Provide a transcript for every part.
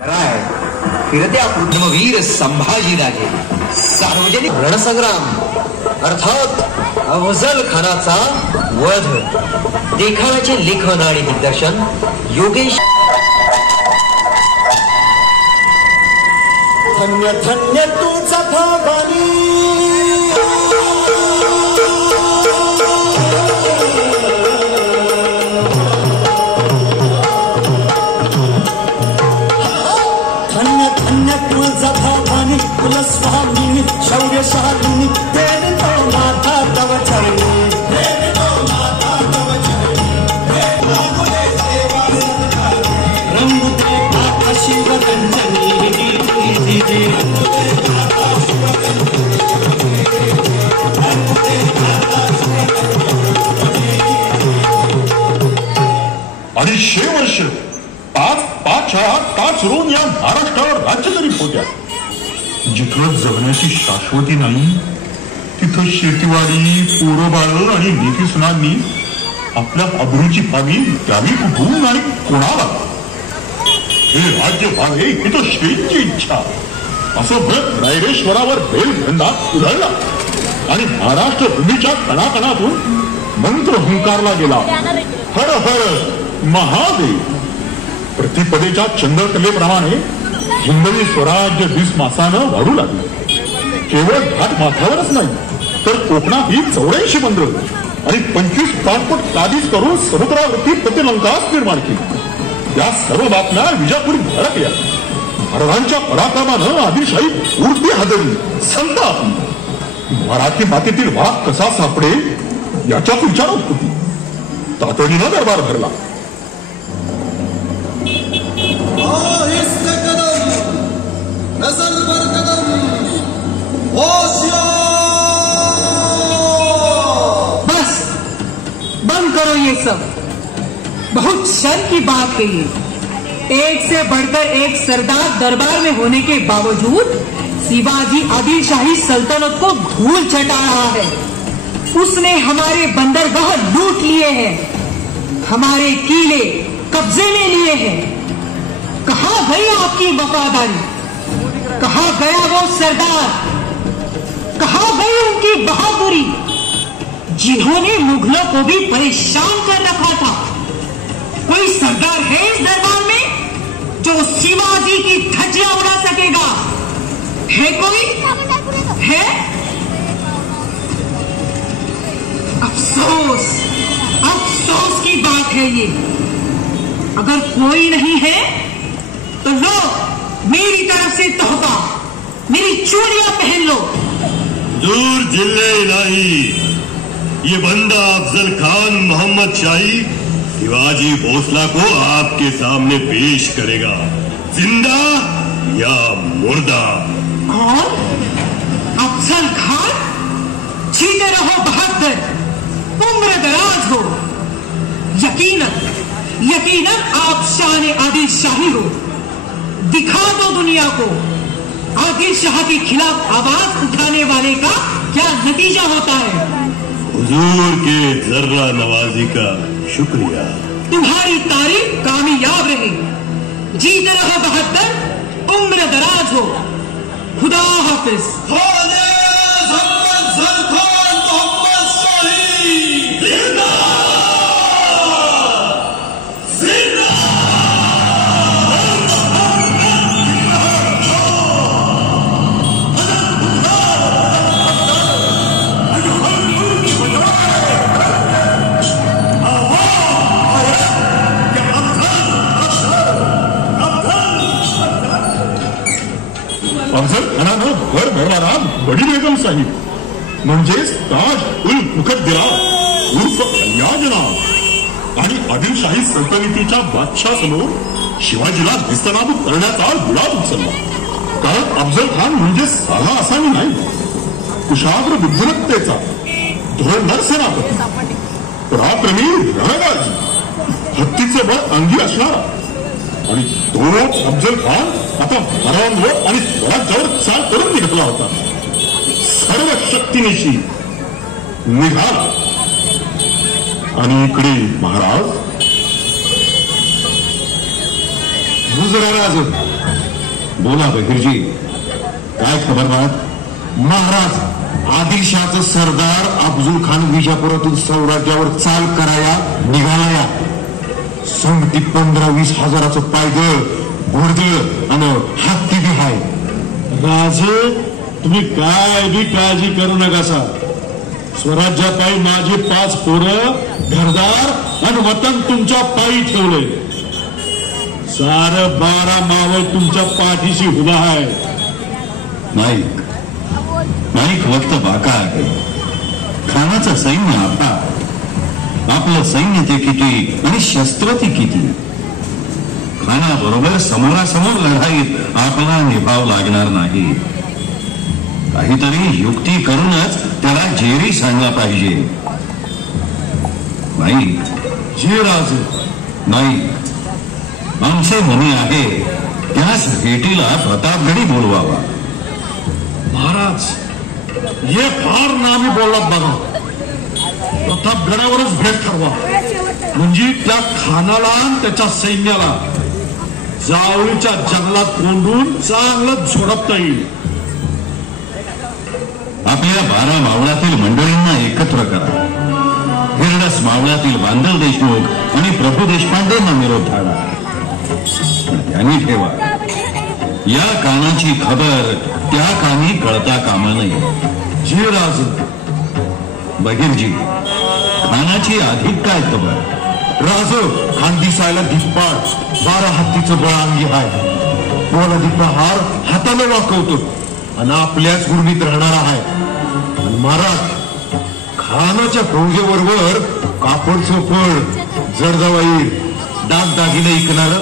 फिरत्या कृत्रिमवीर संभाजीराजे सार्वजनिक रणसंग्राम अर्थात अफजल खानाचा वध देखाव्याचे लेखन आणि दिग्दर्शन योगेश. धन्य धन्य तुमचा भावानी कुलस्वामिनी शौर्यशालिनी देवी तो माता तव चरणी रंगुते माता शिव रंजनी अडीचशे वर्ष पाच रोज या महाराष्ट्रावर राज्य तरी होत्या. जिथं जगण्याची शाश्वती नाही तिथं शेतीवाडी पोरबाळ आणि लेखी सुनांनी आपल्या अब्रूची हमी द्यावी कुठून आणि कोणाला. हे राज्य व्हावे ही तर श्रींची इच्छा असं व्रत रायरेश्वरावर बेलखंडात उधळला आणि महाराष्ट्र भूमीच्या कणाकणातून मंत्र हुंकारला गेला. हर हर महादेव. प्रतिपदेच्या चंद्रकलेप्रमाणे हिंदवी स्वराज्य 20 मासानं वाढू लागलं. केवळ घाट माथ्यावरच नाही तर कोकणातही 84 बंदर आणि 25 पाणपट कादीच करून समुद्रावरती प्रतिलंकास निर्माण केली. या सर्व बातम्या विजापुरी धडकल्या. महाराजांच्या पराक्रमानं आदिलशाही उरती हादरली. संतापली. मराठी मातीतील वाघ कसा सापडेल याच्यात विचारत होती. तातडीनं दरबार भरला. बस बंद करो ये सब. बहुत शर्म की बात है ये. एक से बढ़कर एक सरदार दरबार में होने के बावजूद शिवाजी आदिलशाही सल्तनत को धूल चटा रहा है. उसने हमारे बंदरगाह लूट लिए हैं, हमारे किले कब्जे में लिए हैं. कहां गई आपकी वफादारी? कहां गया वो सरदार? कहां गई उनकी बहादुरी जिन्होंने मुगलों को भी परेशान कर रखा था? कोई सरदार है इस दरबार में जो शिवाजी की धज्जियां उड़ा सकेगा? है कोई? है? अफसोस, अफसोस की बात है ये. अगर कोई नहीं है तो लो मेरी तरफ से तोहफा, मेरी चूड़ियां पहन लो. दूर जिले इलाही, ये बंदा अफजल खान मोहम्मद शाही शिवाजी भोसला को आपके सामने पेश करेगा, जिंदा या मुर्दा. और अफजल खान? जीते रहो बहादुर, उम्र दराज हो. यकीनन आप शान आदिल शाही हो. दिखा दो दुनिया को आदिल शाह के खिलाफ आवाज उठाने वाले का क्या नतीजा होता है. हुजूर के जर्रा नवाजी का शुक्रिया. तुम्हारी तारीफ कामयाब रहे. जीते रहो बहादुर, उम्र दराज हो. खुदा हाफिज. अफजल खानानं भर भरणारा बडी बेगम साहिब म्हणजेच ताज उल मुकद्दरा उर्फ अलियाजना आणि आदिलशाही सल्तनतीच्या बादशाह समोर शिवाजीला निस्तनाबूत करण्याचा विडाव उचलला. कारण अफजल खान म्हणजे साधा असाही नाही. कुशाग्र बुद्धिमत्तेचा धुरंधर सेनापती, पराक्रमी रणगाजी, हत्तीचे बळ अंगी असणारा आणि तोच अफजल खान आता महाराजांवर आणि स्वराज्यावर चाल करून निघाला होता. सर्व शक्तीनिशी निघाला. आणि इकडे महाराज गुजराराज बोला बहिरजी, काय खबर बात? महाराज, आदिलशाहचा सरदार अफजुल खान विजापुरातून सौराज्यावर चाल कराया निघालाया. संगती 15-20 हजाराचं पायदळ घोडदळ आणि हत्ती बी हाय. राजे, तुम्ही काय बी काळजी करू नका. स्वराज्यापायी माझे 5 पोरं, घरदार आणि वतन तुमच्या पायी ठेवले. सारं 12 मावळ तुमच्या पाठीशी उभा आहे. नाईक फक्त बाका आहे. खानाचं सैन्य आपला, आपलं सैन्य ते किती आणि शस्त्र ती किती. खानाबरोबर समोरासमोर लढाईत आपला निभाव लागणार नाही. काहीतरी युक्ती करूनच त्याला जेरी सांगला पाहिजे. नाही जे राजे, नाही, आमचे मनी आहे त्याच भेटीला प्रतापगडी बोलवावा. महाराज, हे फार नामी बोललात बघा. प्रतापगडावरच भेट ठरवा, म्हणजे त्या खानाला आणि त्याच्या सैन्याला जावळीच्या जंगलात कोंडून चांगलं झोडपता येईल. आपल्या 12 मावळातील मंडळींना एकत्र करा. हिरडस मावळातील बांधल देशमुख आणि प्रभू देशपांडेंना निरोप धाडा. त्यांनी ठेवा, या कानाची खबर त्या कानी कळता कामा नये. जे राज, बहिरजी, खानाची अधिक काय खबर? राज, खान दिसायला धिप्पाड, 12 हत्तीचं बळ अंगी हाय. पोलादी प्रहार हाताने वाकवतो आणि आपल्याच गुरमीत राहणार आहे. आणि महाराज, खानाच्या फौजेबरोबर कापड चोपड, जडजवाई, दागदागिने ऐकणार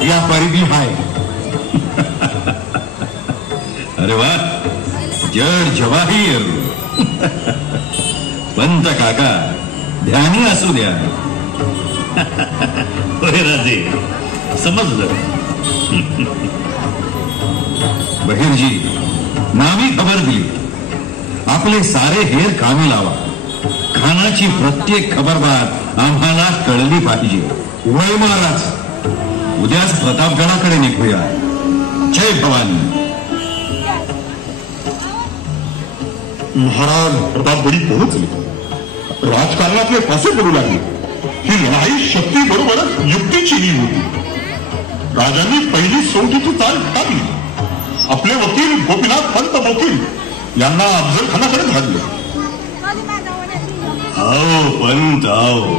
व्यापारी बी हाय. अरे वा, जड जवाहीर. पंत काका, ध्यानी असू द्या. होय राजे, समजलं. बहिरजी, नावी खबर दिली. आपले सारे हेर कामी लावा. खानाची प्रत्येक खबरबात आम्हाला कळली पाहिजे. वय महाराज, उद्याच प्रतापगडाकडे निघूया. जय भवानी. महाराज, प्रतापगडी पोहोचले. राजकारणातले फासे पडू लागले. ही लढाई शक्ती बरोबरच युक्तीची होती. राजांनी पहिली सोंगीची चाल टाकली. आपले वकील गोपीनाथ पंत वकील यांना अफजल खानाकडे धाडले. आओ पंत आओ,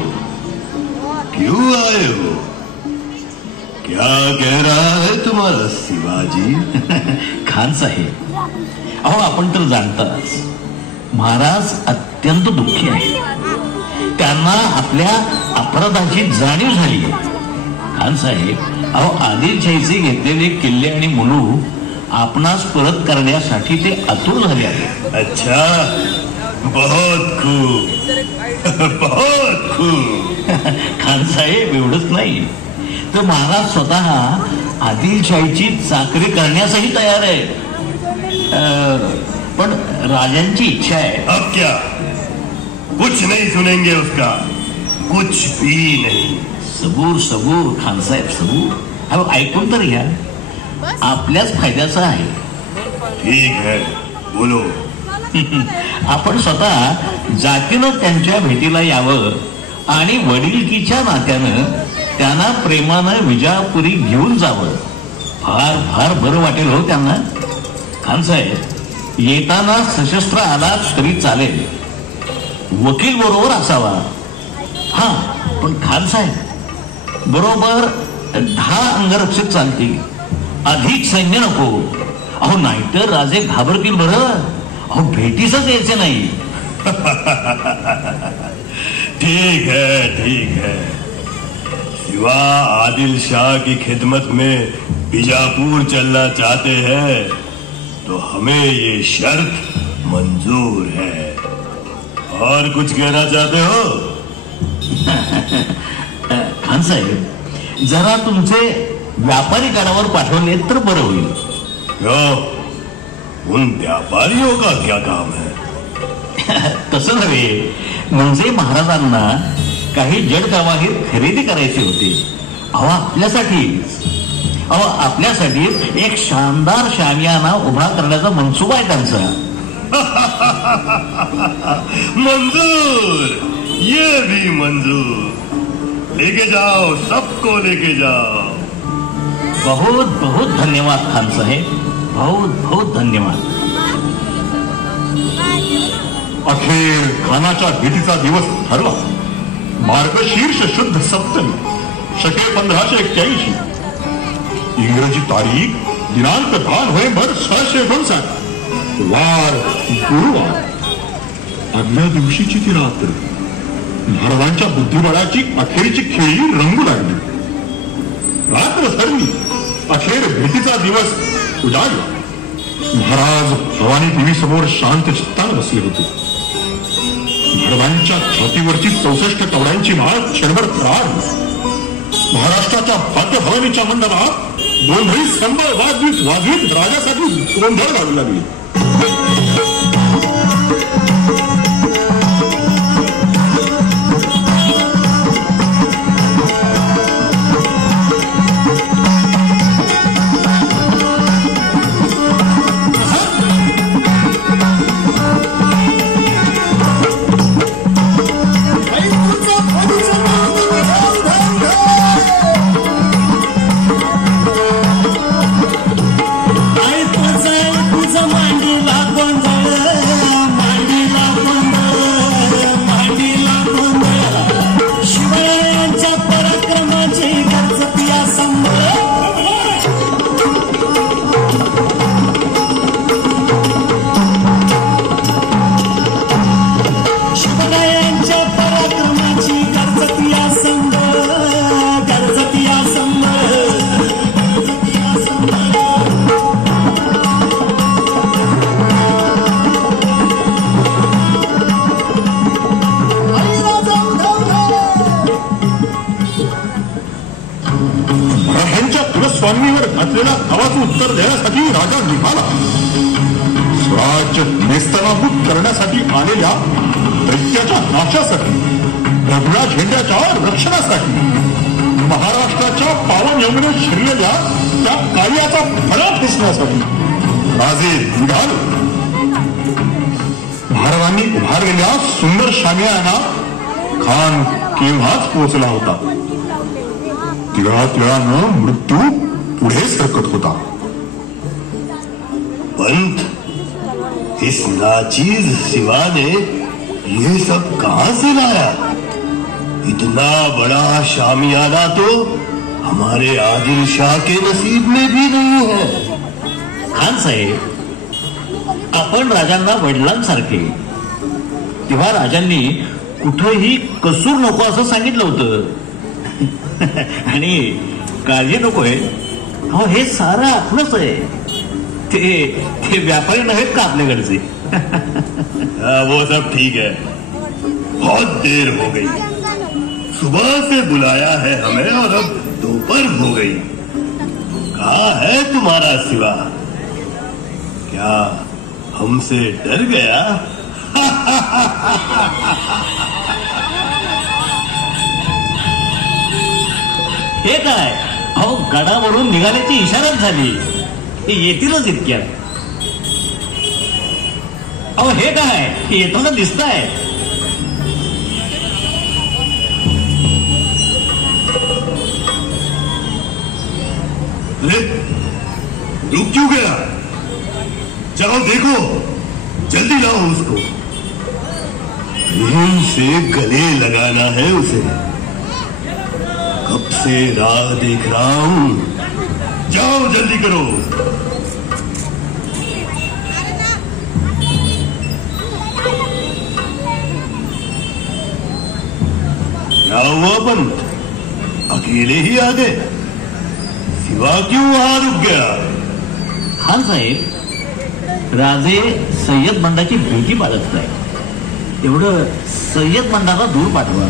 क्यों आए हो? क्या कह रहा है तुम्हारा शिवाजी? खान साहेब, अहो आपण तर जाणताच, महाराज अत्यंत दुःखी आहे. त्यांना आपल्या अपराधाची जाणीव झाली आहे. खान साहेब, अहो आदिलशाहीचे घेतलेले किल्ले आणि मुलूक आपणास परत करण्यासाठी ते आतुर झाले आहेत. अच्छा, बहुत खूब, बहुत खूब. खान साहेब, एवढंच नाही तर महाराज स्वतः आदिलशाहीची चाकरी करण्यासही तयार आहे. पण राजांची इच्छा आहे. अब क्या? कुछ नहीं सुनेंगे उसका, कुछ भी नहीं. सबूर सबूर खान साहेब, सबूर. अहो ऐकून तर घ्या, आपल्याच फायद्याचं आहे. ठीक है, बोलो. आपण स्वतः जातीनं त्यांच्या भेटीला यावं आणि वडिलकीच्या नात्यानं त्यांना प्रेमानं विजापुरी घेऊन जावं. फार फार बरं वाटेल हो त्यांना. खान साहेब, येताना सशस्त्र आलात तरी चालेल, वकील बरोबर असावा. हा, पण खान साहेब, बरोबर 10 अंगरक्षक चालतील, अधिक सैन्य नको. अहो नाहीतर राजे घाबरतील बरं. अहो भेटीसच यायचे नाही. ठीक है, ठीक है. शिवा आदिल शाह की खिदमत में बीजापुर चलना चाहते हैं तो हमें ये शर्त मंजूर है. और कुछ कहना चाहते हो? खान साहेब, जरा तुमचे व्यापारी गडावर पाठवले तर बरं होईल. क्यों? उन व्यापारियों का क्या काम है? तसं नव्हे, म्हणजे महाराजांना काही जड जवाहीर खरेदी करायची होती. अहो आपल्यासाठी. अहो आपल्यासाठी एक शानदार शामियाना उभा करण्याचा मनसुबा आहे त्यांचा. मंजूर, ये भी मंजूर. लेके जाओ, सबको लेके जाओ. बहुत बहुत धन्यवाद खान साहेब, बहुत बहुत धन्यवाद. अखेर खानाच्या भेटीचा दिवस ठरला. मार्गशीर्ष शुद्ध सप्तमी, शके 1581. इंग्रजी तारीख दिनांक 10 नोव्हेंबर 1659. वार गुरुवार. आदल्या दिवशीची ती रात्र महाराजांच्या बुद्धिबळाची अखेरची खेळी रंगू लागली. रात्र ठरली, अखेर भेटीचा दिवस उजाडला. महाराज भवानी देवी समोर शांत चित्ताने बसले होते. महाराजांच्या छातीवरची 64 कवड्यांची माळ क्षणभर त्राड. महाराष्ट्राच्या भाग्यभवानीच्या मंडपात दोन्ही संबळ वाजवीत राजासाठी गोंधळ घालू लागली. स्वामीवर घातलेल्या आवाज उत्तर देण्यासाठी राजा निघाला. स्वराज्य नेस्तनाभूत करण्यासाठी आलेल्या दैत्याच्या नाशासाठी, रघुरा झेंड्याच्या रक्षणासाठी, महाराष्ट्राच्या पावन यमुनेत शिरलेल्या त्या कार्याचा फळा दिसण्यासाठी राजे निघाले. महाराजांनी उभारलेल्या सुंदर शामियाना खान केव्हाच पोहोचला होता. तिळातिळानं मृत्यू पुढे सरकत होता. पंत, इस नाचीज सिवा ने ये सब कहां से लाया? इतना बड़ा शामियाना तो हमारे आदिल शाह के नसीब में भी नहीं है. खान साहेब, आपण राजांना वडिलांसारखे. तेव्हा राजांनी कुठेही कसूर नको असं सांगितलं होतं. आणि काळजी नकोय, हो हे सारं आपलंच आहे. ते व्यापारी नव्हेत का आपल्याकडचे? वो सब ठीक है. बहुत देर हो गई. सुबह से बुलाया है हमें और अब दोपहर हो गई. कहाँ है तुम्हारा सिवा? क्या हमसे डर गया? हे काय, अहो गडावरून निघाल्याची इशाराच झाली. येतीलच इतक्यात. अहो हे काय, येताना दिसताय. अरे रुक क्यों गया? जाओ देखो, जल्दी लाओ उसको. प्रेम से गले लगाना है उसे. कब से राह देख रहा हूं. जाओ जल्दी करो. क्या हुआ पंत, अकेले ही आ गए? सिवा क्यों वहां रुक गया? खान साहेब, राजे सय्यद बंडाची भेटी बाळगत आहे. एवढं सय्यद बंडाला दूर पाठवा.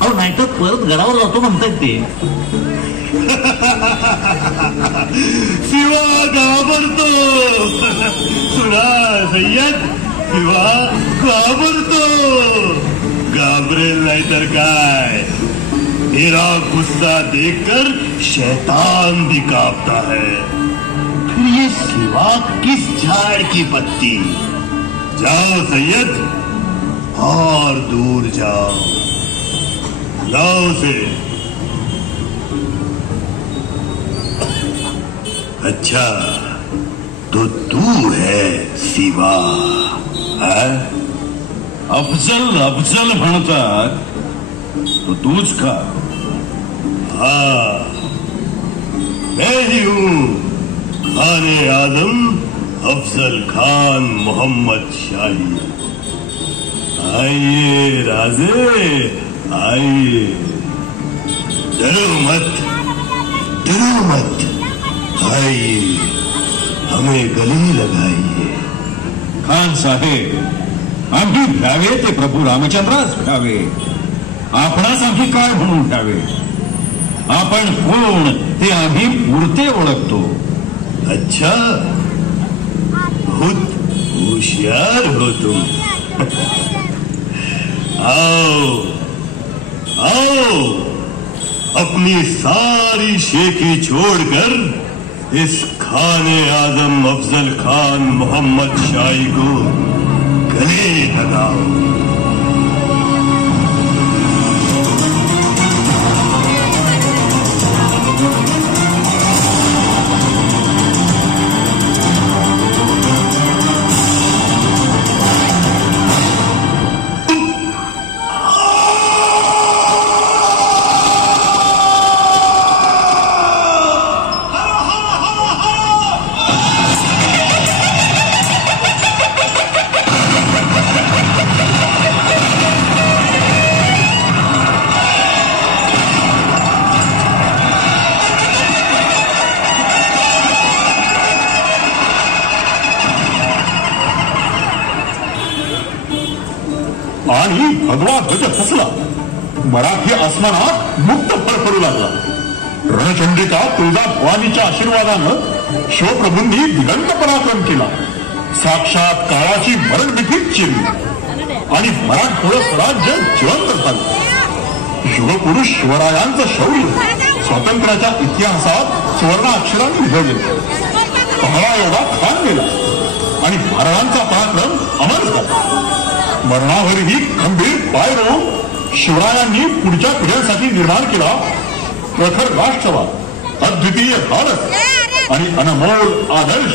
अहो नाहीतर परत गडावर जातो म्हणतायत ते. शिवा घाबरतो. सुना सय्यद, शिवा घाबरतो. घाबरेल नाही तर काय. मेरा गुस्सा देखकर शैतान भी कांपता है। फिर ये सिवा किस झाड़ की पत्ती। जाओ सैयद, और दूर जाओ। लाओ से। अच्छा, तो तू है सिवा, है? अफजल म्हणतात, तो तूच का? हाँ, मैं ही हूँ, खाने आदम अफजल खान मोहम्मद शाही। आइए राजे, आइए। डरो मत, डरो मत, आइए, हमें गले लगाइए। खान साहेब, आम्ही भ्यावे ते प्रभू रामचंद्रास भ्यावे, आपणास आम्ही काय म्हणून भ्यावे? आपण कोण ते आम्ही पुरते ओळखतो. अच्छा, बहुत होशियार हो तुम। आओ आओ, अपनी सारी शेखी छोड़कर इस खाने आजम अफजल खान मोहम्मद शाही को गले लगाओ। आणि भगवा ध्वज हसला. मराठी आसमानात मुक्त फडफडू लागला. रणचंडिका तुळजा भवानीच्या आशीर्वादानं शिवप्रभूंनी दिगंत पराक्रम केला. साक्षात काळाची मरणमिठीत चिरली आणि मराठमोळं स्वराज्य जिवंत झालं. युगपुरुष शिवरायांचं शौर्य स्वातंत्र्याच्या इतिहासात सुवर्णाक्षरांनी लिहिलं. पहला एवढा खान गेला आणि महाराजांचा पराक्रम अमर झाला. मरणावरही खंबीर पाय रोवून शिवरायांनी पुढच्या पिढ्यांसाठी निर्माण केला प्रखर राष्ट्रवाद, अद्वितीय भारत आणि अनमोल आदर्श.